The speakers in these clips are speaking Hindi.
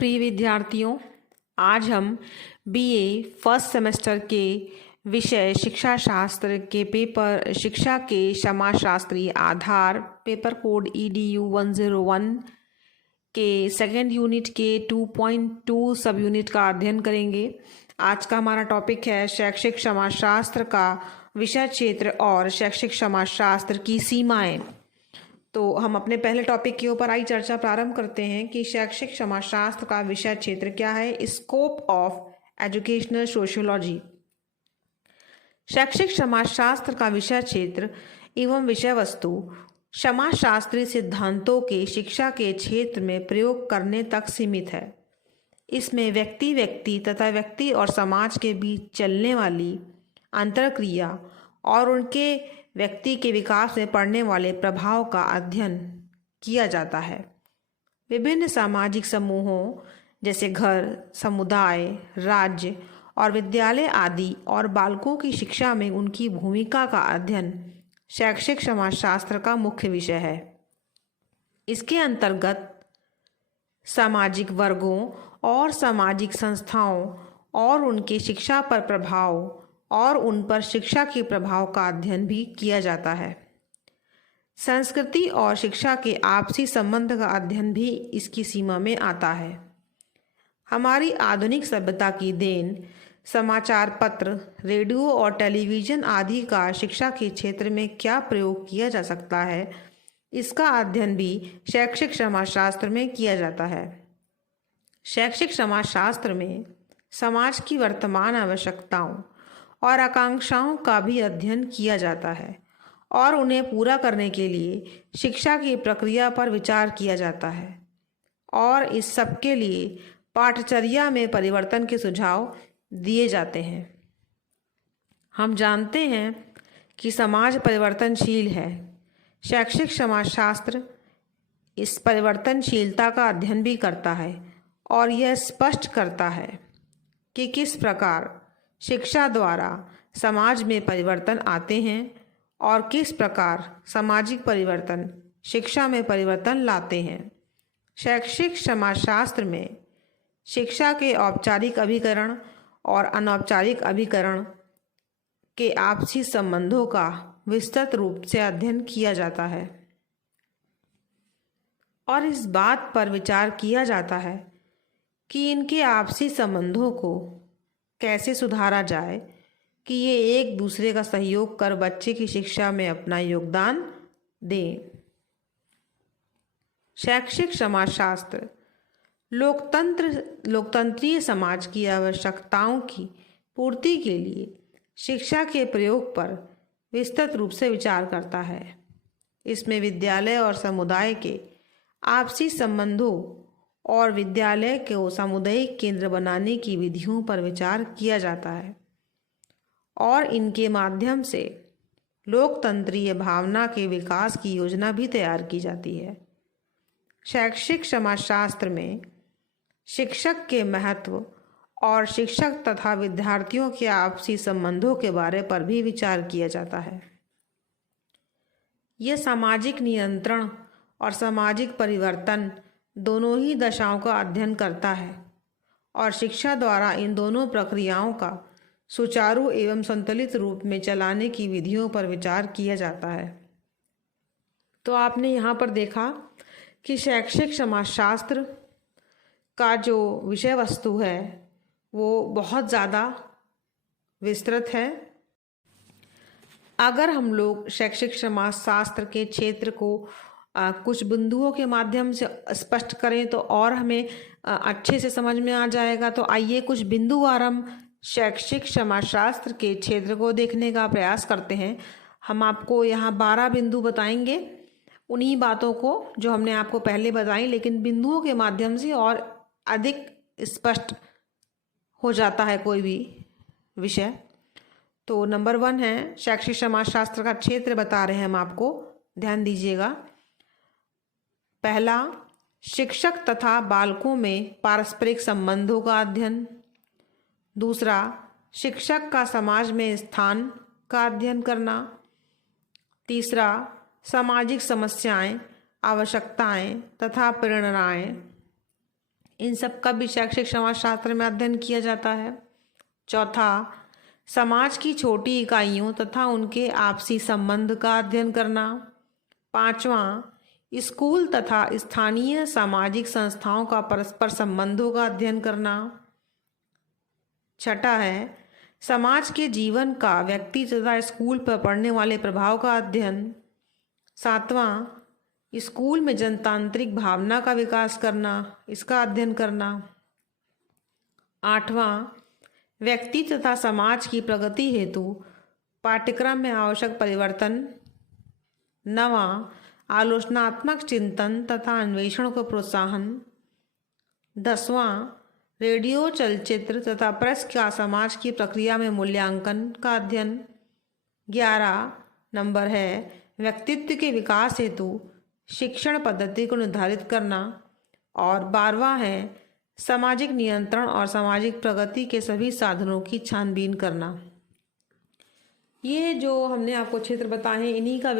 प्रिय विद्यार्थियों, आज हम बीए फर्स्ट सेमेस्टर के विषय शिक्षा शास्त्र के पेपर शिक्षा के समाजशास्त्री आधार पेपर कोड EDU 101 के सेकेंड यूनिट के 2.2 सब यूनिट का अध्ययन करेंगे। आज का हमारा टॉपिक है शैक्षिक समाजशास्त्र का विषय क्षेत्र और शैक्षिक समाजशास्त्र की सीमाएं। तो हम अपने पहले टॉपिक के ऊपर आई चर्चा प्रारंभ करते हैं कि शैक्षिक समाजशास्त्र का विषय क्षेत्र क्या है। Scope of educational sociology. शैक्षिक समाजशास्त्र का विषय क्षेत्र एवं विषय वस्तु समाजशास्त्री सिद्धांतों के शिक्षा के क्षेत्र में प्रयोग करने तक सीमित है। इसमें व्यक्ति तथा व्यक्ति और समाज के बीच चलने वाली अंतरक्रिया और उनके व्यक्ति के विकास में पड़ने वाले प्रभाव का अध्ययन किया जाता है। विभिन्न सामाजिक समूहों जैसे घर, समुदाय, राज्य और विद्यालय आदि और बालकों की शिक्षा में उनकी भूमिका का अध्ययन शैक्षिक समाजशास्त्र का मुख्य विषय है। इसके अंतर्गत सामाजिक वर्गों और सामाजिक संस्थाओं और उनके शिक्षा पर प्रभाव और उन पर शिक्षा के प्रभाव का अध्ययन भी किया जाता है। संस्कृति और शिक्षा के आपसी संबंध का अध्ययन भी इसकी सीमा में आता है। हमारी आधुनिक सभ्यता की देन समाचार पत्र, रेडियो और टेलीविज़न आदि का शिक्षा के क्षेत्र में क्या प्रयोग किया जा सकता है, इसका अध्ययन भी शैक्षिक समाजशास्त्र में किया जाता है। शैक्षिक समाजशास्त्र में समाज की वर्तमान आवश्यकताओं और आकांक्षाओं का भी अध्ययन किया जाता है और उन्हें पूरा करने के लिए शिक्षा की प्रक्रिया पर विचार किया जाता है और इस सब के लिए पाठचर्या में परिवर्तन के सुझाव दिए जाते हैं। हम जानते हैं कि समाज परिवर्तनशील है। शैक्षिक समाजशास्त्र इस परिवर्तनशीलता का अध्ययन भी करता है और यह स्पष्ट करता है कि किस प्रकार शिक्षा द्वारा समाज में परिवर्तन आते हैं और किस प्रकार सामाजिक परिवर्तन शिक्षा में परिवर्तन लाते हैं। शैक्षिक समाजशास्त्र में शिक्षा के औपचारिक अभिकरण और अनौपचारिक अभिकरण के आपसी संबंधों का विस्तृत रूप से अध्ययन किया जाता है और इस बात पर विचार किया जाता है कि इनके आपसी संबंधों को कैसे सुधारा जाए कि ये एक दूसरे का सहयोग कर बच्चे की शिक्षा में अपना योगदान दें। शैक्षिक समाजशास्त्र लोकतंत्रीय समाज की आवश्यकताओं की पूर्ति के लिए शिक्षा के प्रयोग पर विस्तृत रूप से विचार करता है। इसमें विद्यालय और समुदाय के आपसी संबंधों और विद्यालय को सामुदायिक केंद्र बनाने की विधियों पर विचार किया जाता है और इनके माध्यम से लोकतंत्रीय भावना के विकास की योजना भी तैयार की जाती है। शैक्षिक समाजशास्त्र में शिक्षक के महत्व और शिक्षक तथा विद्यार्थियों के आपसी संबंधों के बारे पर भी विचार किया जाता है। यह सामाजिक नियंत्रण और सामाजिक परिवर्तन दोनों ही दशाओं का अध्ययन करता है और शिक्षा द्वारा इन दोनों प्रक्रियाओं का सुचारू एवं संतुलित रूप में चलाने की विधियों पर विचार किया जाता है। तो आपने यहाँ पर देखा कि शैक्षिक समाजशास्त्र का जो विषय वस्तु है वो बहुत ज़्यादा विस्तृत है। अगर हम लोग शैक्षिक समाजशास्त्र के क्षेत्र को कुछ बिंदुओं के माध्यम से स्पष्ट करें तो और हमें अच्छे से समझ में आ जाएगा। तो आइए कुछ बिंदुवार हम शैक्षिक समाजशास्त्र के क्षेत्र को देखने का प्रयास करते हैं। हम आपको यहाँ 12 बिंदु बताएंगे, उन्हीं बातों को जो हमने आपको पहले बताई, लेकिन बिंदुओं के माध्यम से और अधिक स्पष्ट हो जाता है कोई भी विषय। तो नंबर 1 है शैक्षिक समाजशास्त्र का क्षेत्र बता रहे हैं हम आपको, ध्यान दीजिएगा। पहला, शिक्षक तथा बालकों में पारस्परिक संबंधों का अध्ययन। दूसरा, शिक्षक का समाज में स्थान का अध्ययन करना। तीसरा, सामाजिक समस्याएं, आवश्यकताएं तथा प्रेरणाएं। इन सब का भी शैक्षिक समाजशास्त्र में अध्ययन किया जाता है। चौथा, समाज की छोटी इकाइयों तथा उनके आपसी संबंध का अध्ययन करना। पांचवा, स्कूल तथा स्थानीय सामाजिक संस्थाओं का परस्पर संबंधों का अध्ययन करना। छठा है समाज के जीवन का व्यक्ति तथा स्कूल पर पड़ने वाले प्रभाव का अध्ययन। सातवां, स्कूल में जनतांत्रिक भावना का विकास करना, इसका अध्ययन करना। आठवां, व्यक्ति तथा समाज की प्रगति हेतु पाठ्यक्रम में आवश्यक परिवर्तन। नवां, आलोचनात्मक चिंतन तथा अन्वेषण को प्रोत्साहन। 10वां, रेडियो, चलचित्र तथा प्रेस का समाज की प्रक्रिया में मूल्यांकन का अध्ययन। 11 नंबर है व्यक्तित्व के विकास हेतु शिक्षण पद्धति को निर्धारित करना। और 12वां है सामाजिक नियंत्रण और सामाजिक प्रगति के सभी साधनों की छानबीन करना। ये जो हमने आपको क्षेत्र बताए हैं, इन्हीं का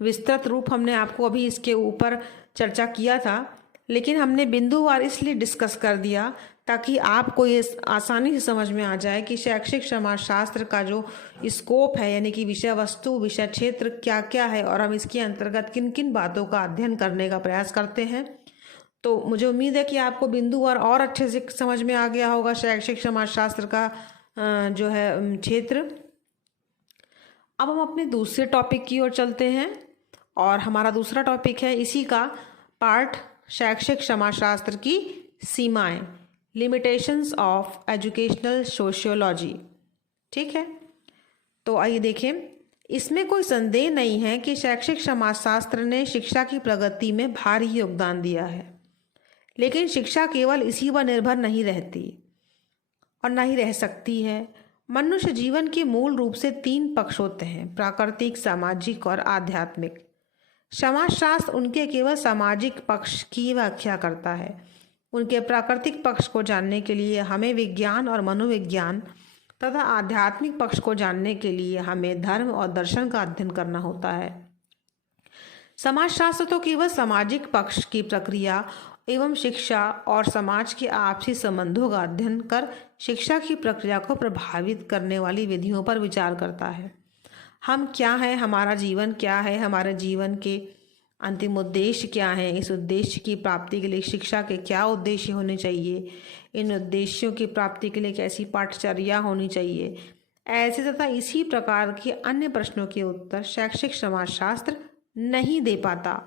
विस्तृत रूप हमने आपको अभी इसके ऊपर चर्चा किया था, लेकिन हमने बिंदुवार इसलिए डिस्कस कर दिया ताकि आपको ये आसानी से समझ में आ जाए कि शैक्षिक समाजशास्त्र का जो स्कोप है, यानी कि विषय वस्तु, विषय क्षेत्र क्या क्या है और हम इसके अंतर्गत किन किन बातों का अध्ययन करने का प्रयास करते हैं। तो मुझे उम्मीद है कि आपको बिंदुवार और अच्छे से समझ में आ गया होगा शैक्षिक समाजशास्त्र का जो है क्षेत्र। अब हम अपने दूसरे टॉपिक की ओर चलते हैं और हमारा दूसरा टॉपिक है इसी का पार्ट, शैक्षिक समाजशास्त्र की सीमाएं, लिमिटेशंस ऑफ एजुकेशनल सोशियोलॉजी। ठीक है, तो आइए देखें। इसमें कोई संदेह नहीं है कि शैक्षिक समाजशास्त्र ने शिक्षा की प्रगति में भारी योगदान दिया है, लेकिन शिक्षा केवल इसी पर निर्भर नहीं रहती और न ही रह सकती है। मनुष्य जीवन के मूल रूप से 3 पक्ष होते हैं, प्राकृतिक, सामाजिक और आध्यात्मिक। समाजशास्त्र उनके केवल सामाजिक पक्ष की व्याख्या करता है। उनके प्राकृतिक पक्ष को जानने के लिए हमें विज्ञान और मनोविज्ञान तथा आध्यात्मिक पक्ष को जानने के लिए हमें धर्म और दर्शन का अध्ययन करना होता है। समाजशास्त्र तो केवल सामाजिक पक्ष की प्रक्रिया एवं शिक्षा और समाज के आपसी संबंधों का अध्ययन कर शिक्षा की प्रक्रिया को प्रभावित करने वाली विधियों पर विचार करता है। हम क्या हैं, हमारा जीवन क्या है, हमारे जीवन के अंतिम उद्देश्य क्या हैं, इस उद्देश्य की प्राप्ति के लिए शिक्षा के क्या उद्देश्य होने चाहिए, इन उद्देश्यों की प्राप्ति के लिए कैसी पाठचर्या होनी चाहिए, ऐसे तथा इसी प्रकार के अन्य प्रश्नों के उत्तर शैक्षिक समाजशास्त्र नहीं दे पाता।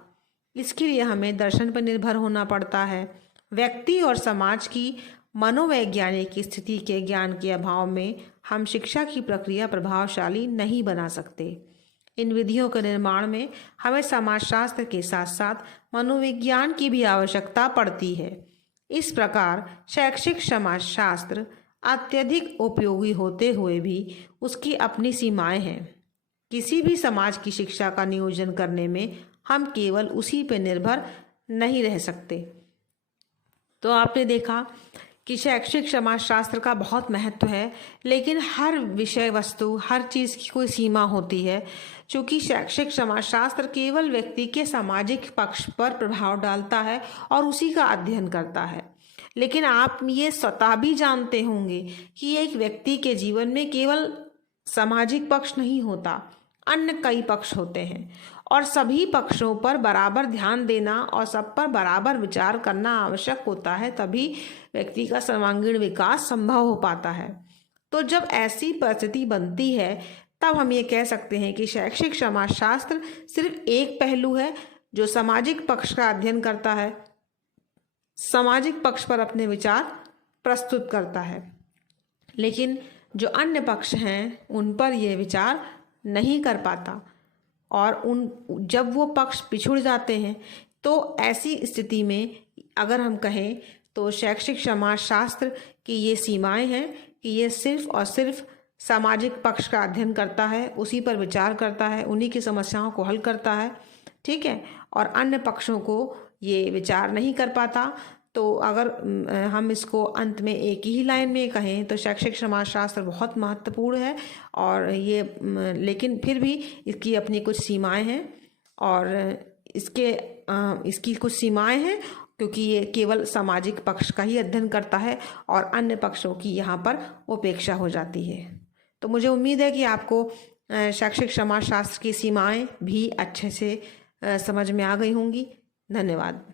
इसके लिए हमें दर्शन पर निर्भर होना पड़ता है। व्यक्ति और समाज की मनोवैज्ञानिक स्थिति के ज्ञान के अभाव में हम शिक्षा की प्रक्रिया प्रभावशाली नहीं बना सकते। इन विधियों के निर्माण में हमें समाजशास्त्र के साथ साथ मनोविज्ञान की भी आवश्यकता पड़ती है। इस प्रकार शैक्षिक समाजशास्त्र अत्यधिक उपयोगी होते हुए भी उसकी अपनी सीमाएं हैं। किसी भी समाज की शिक्षा का नियोजन करने में हम केवल उसी पर निर्भर नहीं रह सकते। तो आपने देखा कि शैक्षिक समाजशास्त्र का बहुत महत्व है, लेकिन हर विषय वस्तु, हर चीज़ की कोई सीमा होती है। चूँकि शैक्षिक समाजशास्त्र केवल व्यक्ति के सामाजिक पक्ष पर प्रभाव डालता है और उसी का अध्ययन करता है, लेकिन आप ये स्वतः भी जानते होंगे कि एक व्यक्ति के जीवन में केवल सामाजिक पक्ष नहीं होता, अन्य कई पक्ष होते हैं और सभी पक्षों पर बराबर ध्यान देना और सब पर बराबर विचार करना आवश्यक होता है, तभी व्यक्ति का सर्वांगीण विकास संभव हो पाता है। तो जब ऐसी परिस्थिति बनती है तब हम ये कह सकते हैं कि शैक्षिक समाजशास्त्र सिर्फ एक पहलू है जो सामाजिक पक्ष का अध्ययन करता है, सामाजिक पक्ष पर अपने विचार प्रस्तुत करता है, लेकिन जो अन्य पक्ष हैं उन पर यह विचार नहीं कर पाता और जब वो पक्ष पिछुड़ जाते हैं तो ऐसी स्थिति में अगर हम कहें तो शैक्षिक समाजशास्त्र की ये सीमाएं हैं कि ये सिर्फ और सिर्फ सामाजिक पक्ष का अध्ययन करता है, उसी पर विचार करता है, उन्हीं की समस्याओं को हल करता है, ठीक है, और अन्य पक्षों को ये विचार नहीं कर पाता। तो अगर हम इसको अंत में एक ही लाइन में कहें तो शैक्षिक समाजशास्त्र बहुत महत्वपूर्ण है और ये लेकिन फिर भी इसकी अपनी कुछ सीमाएं हैं और इसकी कुछ सीमाएं हैं क्योंकि ये केवल सामाजिक पक्ष का ही अध्ययन करता है और अन्य पक्षों की यहाँ पर उपेक्षा हो जाती है। तो मुझे उम्मीद है कि आपको शैक्षिक समाजशास्त्र की सीमाएं भी अच्छे से समझ में आ गई होंगी। धन्यवाद।